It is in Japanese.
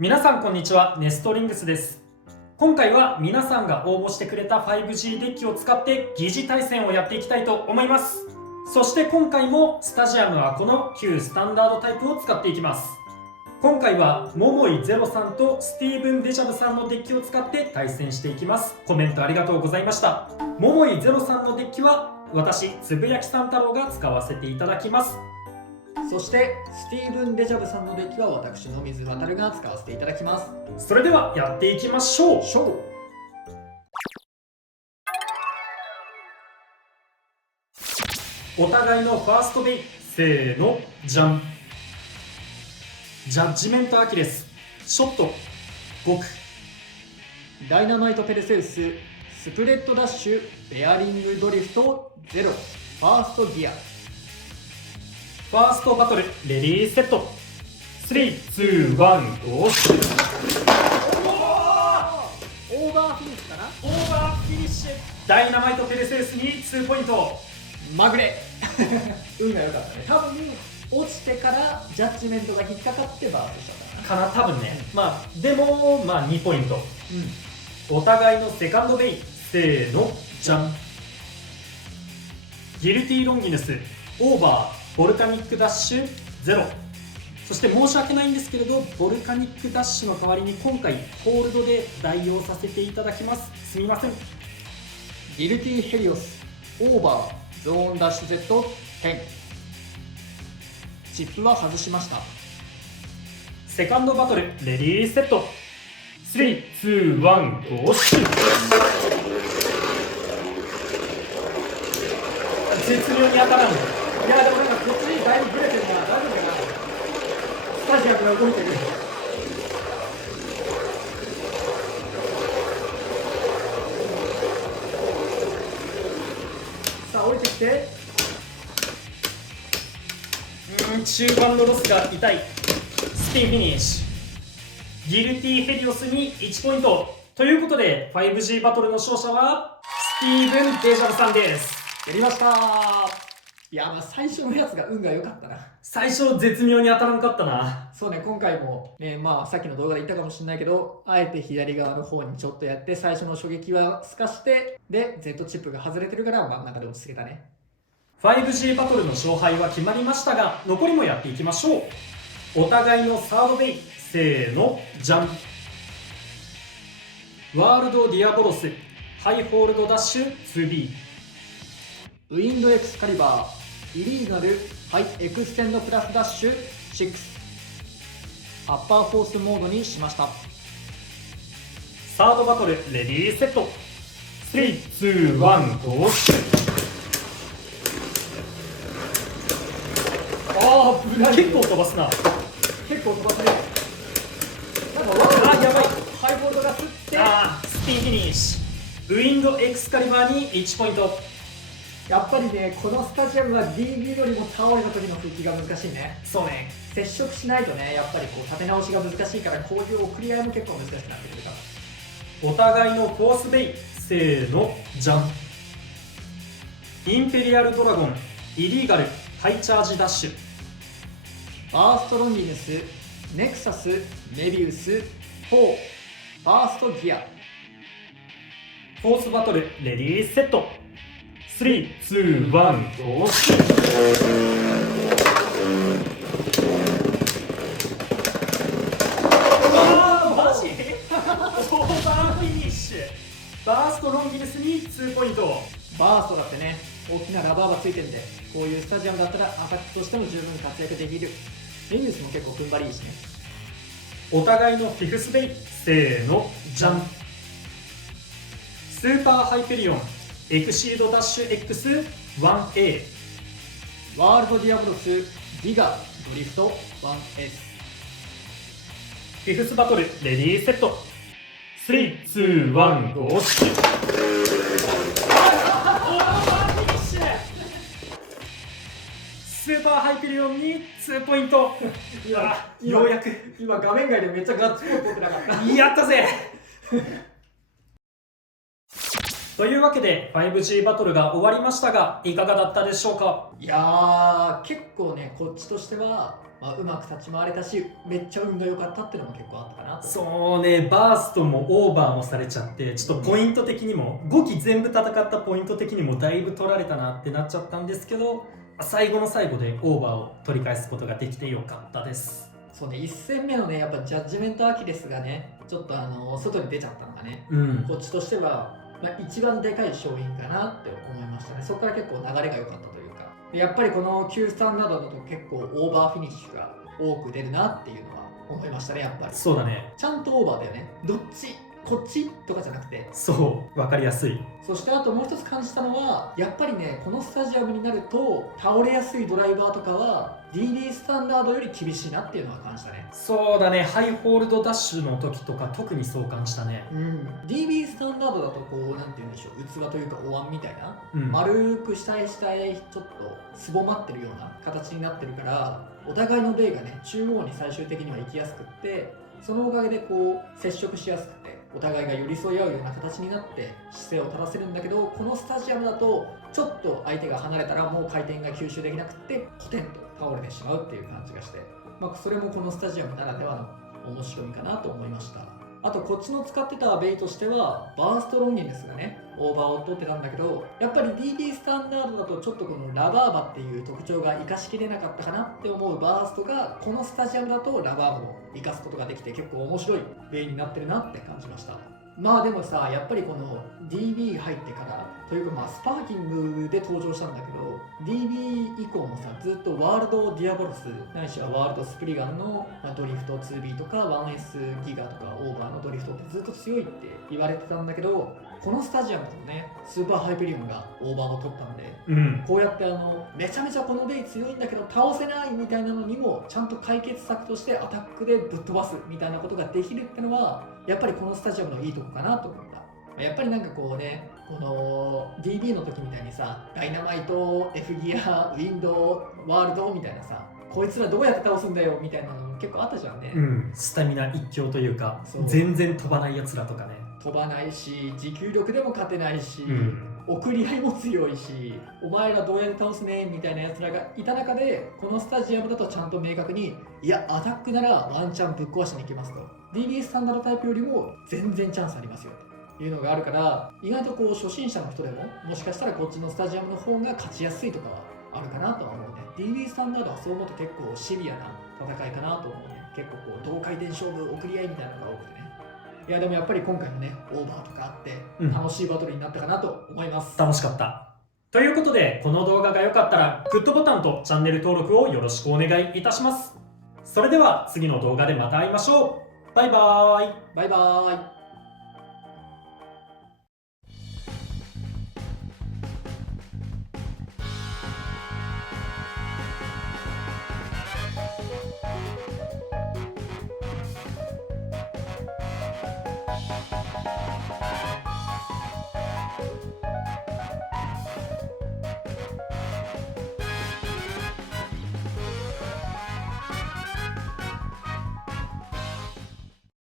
皆さんこんにちは、ネストリングスです。今回は皆さんが応募してくれた 5G デッキを使って疑似対戦をやっていきたいと思います。そして今回もスタジアムはこの旧スタンダードタイプを使っていきます。今回は桃井ゼロさんとスティーブン・デジャブさんのデッキを使って対戦していきます。コメントありがとうございました。桃井ゼロさんのデッキは私、つぶやきさん太郎が使わせていただきます。そしてスティーブン・デジャブさんのデッキは私の水渡が使わせていただきます。それではやっていきましょう。お互いのファーストベイ、せーの、じゃん。ジャッジメントアキレス、ショット、5区。ダイナマイト・ペルセウス、スプレッドダッシュ、ベアリングドリフト0、ファーストギア。ファーストバトル、レディーセット。3、2、1、ゴー。オーバーフィニッシュかな。オーバーフィニッシュ。ダイナマイト・ペルセウスに2ポイント。まぐれ運が良かったね。多分落ちてからジャッジメントが引っかかってバースしたかな。多分ね。でも、2ポイント。お互いのセカンドベイ、せーの、じゃん。ギルティ・ロンギヌス、オーバー、ボルカニックダッシュ0。そして申し訳ないんですけれど、ボルカニックダッシュの代わりに今回ホールドで代用させていただきます。すみません。ギルティ・ヘリオス、オーバー、ゾーンダッシュ Z10。チップは外しました。セカンドバトル、レディーセット。3、2、1、ゴーシュ。絶妙に当たらん。いやでもなんかこっちにだいぶブレてるな。大丈夫かな。スタジアムが動いてる。さあ降りてきて、中盤のロスが痛い。スピンフィニッシュ。ギルティ・ヘリオスに1ポイント。ということで 5G バトルの勝者はスティーブン・デジャブさんです。やりましたー。いや最初のやつが運が良かったな。最初絶妙に当たらんかったな。そうね、今回もね、さっきの動画で言ったかもしれないけど、あえて左側の方にちょっとやって最初の衝撃は透かして、で Z チップが外れてるから真ん中で落ち着けたね。5G バトルの勝敗は決まりましたが、残りもやっていきましょう。お互いのサードベイ、せーの、じゃん。ワールドディアボロス、ハイホールドダッシュ 2B。 ウィンドエクスカリバー、イリーガル、ハイエクステンドプラスダッシュ6。アッパーフォースモードにしました。サードバトル、レディーセット。3、2、1、ゴーシュ。結構飛ばすな。結構飛ばせる。なんかやばい。ハイボールドが振って、スピンフィニッシュ。ウィンドエクスカリバーに1ポイント。やっぱりね、このスタジアムは DB よりも倒れた時の復帰が難しいね。そうね。接触しないとね、やっぱりこう立て直しが難しいから、こういう送り合いも結構難しくなってくるから。お互いのフォースベイ、せーの、じゃん。インペリアルドラゴン、イリーガル、ハイチャージダッシュ。バーストロンギヌス、ネクサス、メビウス、4、バーストギア。フォースバトル、レディーセット。3、2、1、ゴーシュ。マジオーバーフィニッシュ。バーストロンギヌスに2ポイント。バーストだってね、大きなラバーがついてるんで、こういうスタジアムだったらアタックとしても十分活躍できる。メビウスも結構踏ん張りいいしね。お互いのフィフスベイ、せーの、じゃん。スーパーハイペリオン、エクシードダッシュ X1A。 ワールドディアボロス、ギガ、ドリフト 1S。 フィフスバトル、レディーセット。3、2、1、ゴーシュ。スーパーハイペリオンに2ポイント。ようやく。今画面外でめっちゃガッツポーズ取ってなかった。やったぜというわけで 5G バトルが終わりましたが、いかがだったでしょうか。いやー、結構ね、こっちとしてはうまく立ち回れたし、めっちゃ運が良かったっていうのも結構あったかなと。そうね、バーストもオーバーもされちゃって、ちょっとポイント的にも5機全部戦ったポイント的にもだいぶ取られたなってなっちゃったんですけど、最後の最後でオーバーを取り返すことができてよかったです。そうね、1戦目のね、やっぱジャッジメントアキレスがね、ちょっと外に出ちゃったのがね、こっちとしては、一番でかい勝因かなって思いましたね。そこから結構流れが良かったというか。でやっぱりこの旧スタンダードだと結構オーバーフィニッシュが多く出るなっていうのは思いましたね、やっぱり。そうだね。ちゃんとオーバーだよね。どっちこっちとかじゃなくて。そう、わかりやすい。そしてあともう一つ感じたのは、やっぱりね、このスタジアムになると倒れやすいドライバーとかは DB スタンダードより厳しいなっていうのは感じたね。そうだね、ハイホールドダッシュの時とか特にそう感じたね。DB スタンダードだとこう、なんて言うんでしょう、器というかお椀みたいな、丸く下へ下へちょっとすぼまってるような形になってるから、お互いのベイがね、中央に最終的には行きやすくって、そのおかげでこう接触しやすくて、お互いが寄り添い合うような形になって姿勢を正せるんだけど、このスタジアムだとちょっと相手が離れたらもう回転が吸収できなくってポテンと倒れてしまうっていう感じがして、それもこのスタジアムならではの面白みかなと思いました。あとこっちの使ってたベイとしてはバーストロンギネスがねオーバーを取ってたんだけど、やっぱり DB スタンダードだとちょっとこのラバーバっていう特徴が生かしきれなかったかなって思うバーストが、このスタジアムだとラバーバを生かすことができて結構面白いベイになってるなって感じました。でもさ、やっぱりこの DB が入ってからというかスパーキングで登場したんだけど、 DB 以降もさずっとワールドディアボルスないしはワールドスプリガンのドリフト 2B とか 1S ギガとかオーバーのドリフトってずっと強いって言われてたんだけど、このスタジアムだとねスーパーハイペリオンがオーバーを取ったんで、こうやってめちゃめちゃこのベイ強いんだけど倒せないみたいなのにもちゃんと解決策としてアタックでぶっ飛ばすみたいなことができるってのはやっぱりこのスタジアムのいいとこかなと思った。やっぱりなんかこうね、この DB の時みたいにさ、ダイナマイト、F ギア、ウィンドウ、ワールドみたいなさ、こいつらどうやって倒すんだよみたいなの結構あったじゃんね。スタミナ一強というか、全然飛ばないやつらとかね。飛ばないし、持久力でも勝てないし、送り合いも強いし、お前らどうやって倒すねみたいなやつらがいた中で、このスタジアムだとちゃんと明確に、いや、アタックならワンチャンぶっ壊しに行きますと。DB スタンダードタイプよりも全然チャンスありますよというのがあるから、意外とこう初心者の人でも、もしかしたらこっちのスタジアムの方が勝ちやすいとかはあるかなとは思うね。DB スタンダードはそう思うと結構シビアな戦いかなと思うね。結構こう同回転勝負、送り合いみたいなのが多くてね。いやでもやっぱり今回もねオーバーとかあって楽しいバトルになったかなと思います。楽しかった。ということで、この動画が良かったらグッドボタンとチャンネル登録をよろしくお願いいたします。それでは次の動画でまた会いましょう。バイバーイ。バイバーイ。